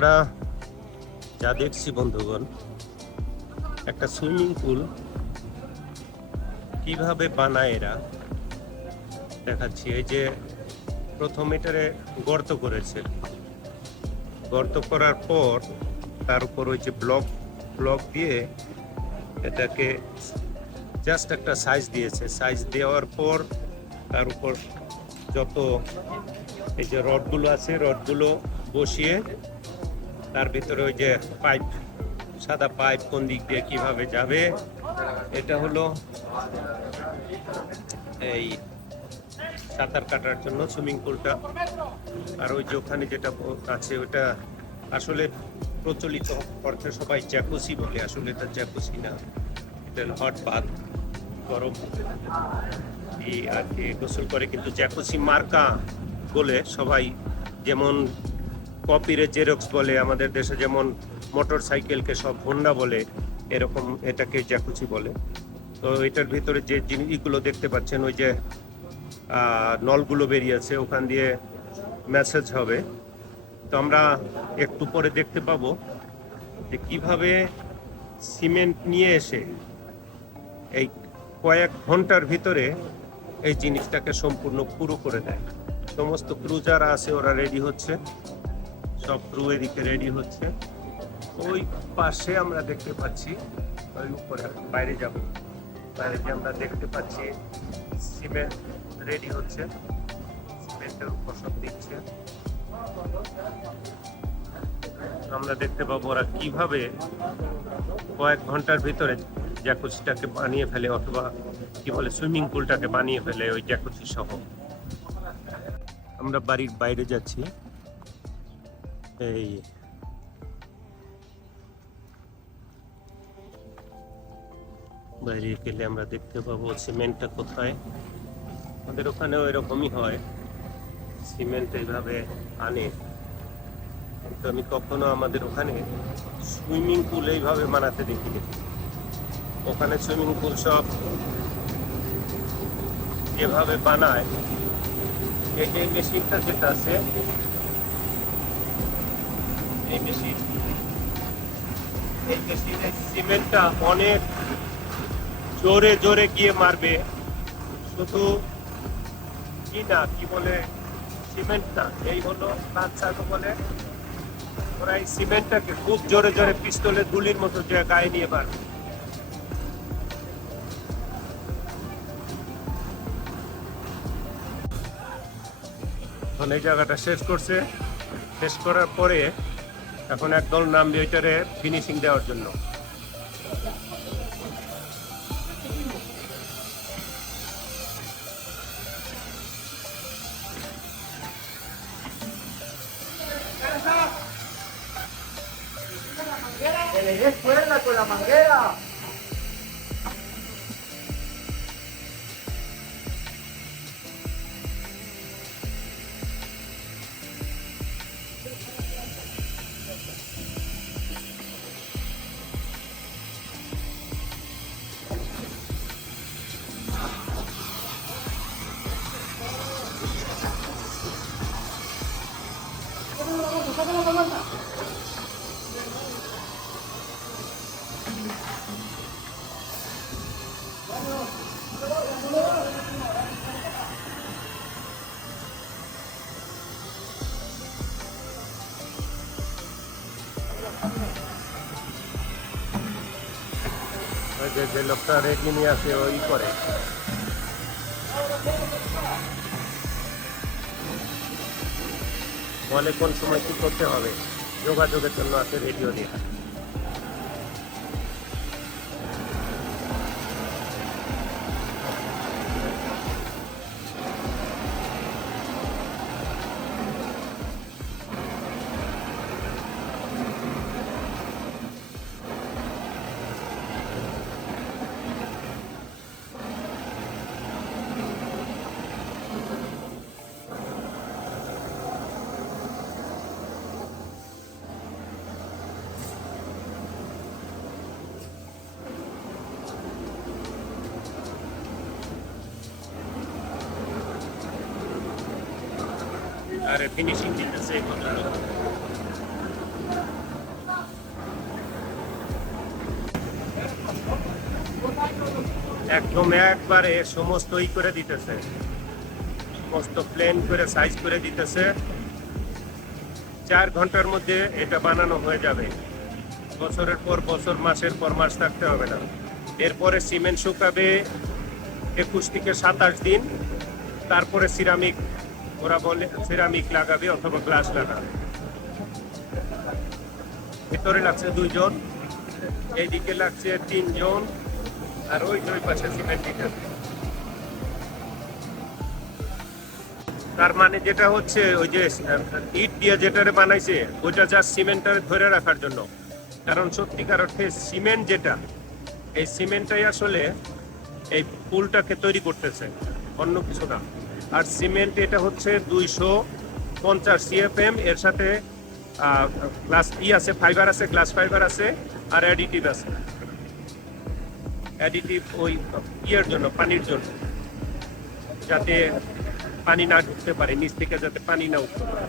আমরা যা দেখছি, বন্ধুগণ, একটা সুইমিং পুল কীভাবে বানায় এরা দেখাচ্ছি। এই যে প্রথম এটারে গর্ত করেছে। গর্ত করার পর তার উপর ওই যে ব্লক ব্লক দিয়ে এটাকে জাস্ট একটা সাইজ দিয়েছে। সাইজ দেওয়ার পর তার উপর যত এই যে রডগুলো আছে, রডগুলো বসিয়ে তার ভিতরে ওই যে পাইপ, সাদা পাইপ কোন দিক দিয়ে কীভাবে যাবে, এটা হলো এই সাঁতার কাটার জন্য সুইমিং পুলটা। আর ওই যে ওখানে যেটা আছে ওটা আসলে প্রচলিত অর্থে সবাই জ্যাকুসি বলে, আসলে এটা জ্যাকুসি না। এটা হট বাথ গরম। এই আর কি গোসল করে, কিন্তু জ্যাকুসি মার্কা বলে সবাই যেমন কপিরে জেরক্স বলে, আমাদের দেশে যেমন মোটর সাইকেলকে সব হোন্ডা বলে, এরকম এটাকে জ্যাকুচি বলে। তো এটার ভিতরে যে জিনিসগুলো দেখতে পাচ্ছেন, ওই যে নলগুলো বেরিয়েছে ওখান দিয়ে মেসেজ হবে। তো আমরা একটু পরে দেখতে পাবো যে কীভাবে সিমেন্ট নিয়ে এসে এই কয়েক ঘণ্টার ভিতরে এই জিনিসটাকে সম্পূর্ণ পুরো করে দেয়। সমস্ত ক্রু যারা আছে, ওরা রেডি হচ্ছে। সব ক্রু এদিকে রেডি হচ্ছে। ওই পাশে আমরা দেখতে পাচ্ছি, ওই উপরে, বাইরে যাব। বাইরে যে আমরা দেখতে পাচ্ছি সিমেন্ট রেডি হচ্ছে। সিমেন্টের উপর সব দিচ্ছে। আমরা দেখতে পাবো ওরা কীভাবে কয়েক ঘণ্টার ভিতরে জ্যাকুচিটাকে বানিয়ে ফেলে, অথবা কি বলে সুইমিং পুলটাকে বানিয়ে ফেলে ওই জ্যাকুচি সহ। আমরা বাড়ির বাইরে যাচ্ছি। এই। বাইরে গেলে আমরা দেখতে পাবো সিমেন্টটা কোথায়। আমাদের ওখানেও এরকমই হয়। সিমেন্ট এইভাবে আনে। কিন্তু আমি কখনো আমাদের ওখানে সুইমিং পুল এইভাবে বানাতে দেখিনি। ওখানে সুইমিং পুল সব যেভাবে বানায় এই যে মেশিনটা যেটা আছে অনেক জোরে জোরে গিয়ে মারবে। শুধু কি না, কি বলে সিমেন্ট না এই হলো বাচ্চাকে বলে। ওরা এই সিমেন্টটাকে খুব জোরে জোরে পিস্তলের গুলির মতো গায়ে নিয়ে মারবে। এখন এই জায়গাটা শেষ করছে। শেষ করার পরে এখন একদল নামবে ওইটারে ফিনিশিং দেওয়ার জন্য Que le des cuerda con la manguera. যে যে লোকটা রেডি নিয়ে আসে ওই করে। বলে কোন সময় কি করতে হবে? যোগাযোগের জন্য আছে রেডিও দিয়ে। are finishing in the এই ভদ্রলোক একদম একবারে সমস্ত ই করে দিতেছে। সমস্ত প্লেন করে সাইজ করে দিতেছে। চার ঘণ্টার মধ্যে এটা বানানো হয়ে যাবে। বছরের পর বছর, মাসের পর মাস থাকতে হবে না। এরপরে সিমেন্ট শুকাবে একুশ থেকে সাতাশ দিন। তারপরে সিরামিক ওরা বলে, সিরামিক লাগাবে অথবা গ্লাস লাগাবে? ভিতরে লাগছে দুইজন, এইদিকে লাগছে তিনজন, আর ওই দুই পাশে সিমেন্ট দিতেছে তার মানে যেটা হচ্ছে, ওই যে, ইট দিয়ে যেটারে বানাইছে, ওইটা যা সিমেন্টটারে ধরে রাখার জন্য। কারণ সত্যিকার অর্থে সিমেন্ট যেটা, এই সিমেন্টটাই আসলে এই পুলটাকে তৈরি করতেছে, অন্য কিছু না। আর সিমেন্ট এটা হচ্ছে দুইশো পঞ্চাশ সিএফএম এর সাথে গ্লাস ই আছে, ফাইবার আছে, গ্লাস ফাইবার আছে, আর অ্যাডিটিভ আছে। অ্যাডিটিভ ওই ইয়ের জন্য, পানির জন্য, যাতে পানি না ঢুকতে পারে, নিচ থেকে যাতে পানি না উঠতে পারে।